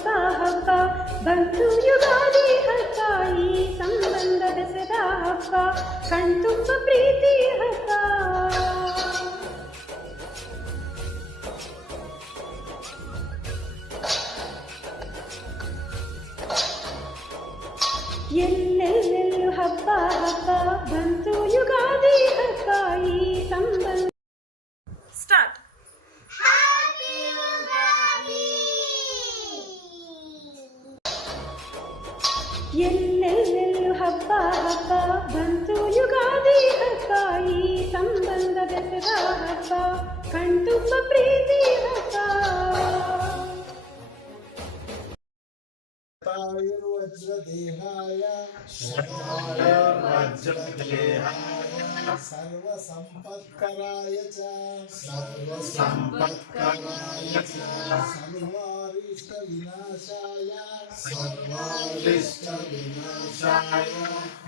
ಹಬ್ಬ ಹಬ್ಬ ಬಂತು ಯುಗಾದಿ ಹಬ್ಬ ಈ ಸಂಬಂಧ ಬೆಸೆದ ಹಬ್ಬ ಕಣ್ತುಂಬ ಪ್ರೀತಿ ಹಬ್ಬ ಎಲ್ಲೆಲ್ಲೆಲ್ಲೂ ಹಬ್ಬ ಹಬ್ಬ ಬಂತು ಯುಗಾದಿ ಹಬ್ಬ ಈ ಸಂಬಂಧ ಸ್ಟಾರ್ಟ್. ಎಲ್ಲೆಲ್ಲೆಲ್ಲೂ ಹಬ್ಬ ಹಬ್ಬ ಬಂತು ಯುಗಾದಿ ಹಬ್ಬ ಈ ಸಂಬಂಧ ಬೆಸೆದ ಹಬ್ಬ ಕಣ್ತುಂಬ ಪ್ರೀತಿ ಹಬ್ಬ ವಜ್ರದೇಹಾಯ ಸರ್ವಸಂಪತ್ಕರಾಯ ಚ ಸರ್ವಾರಿಷ್ಟ ವಿನಾಶಾಯ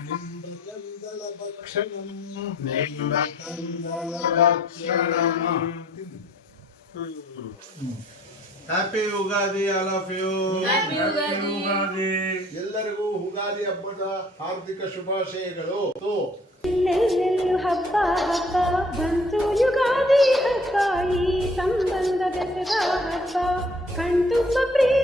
ನಿಂಬಕಂದಳ ಭಕ್ಷಣಂ happy Ugadi all of you. ಎಲ್ಲರಿಗೂ ಯುಗಾದಿ ಹಬ್ಬದ ಹಾರ್ದಿಕ ಶುಭಾಶಯಗಳು. ಎಲ್ಲೆಲ್ಲೆಲ್ಲೂ ಹಬ್ಬ ಹಬ್ಬ ಬಂತು ಯುಗಾದಿ ಹಬ್ಬ ಈ ಸಂಬಂಧ ಬೆಸೆದ ಹಬ್ಬ ಕಣ್ತುಂಬ ಪ್ರೀತಿ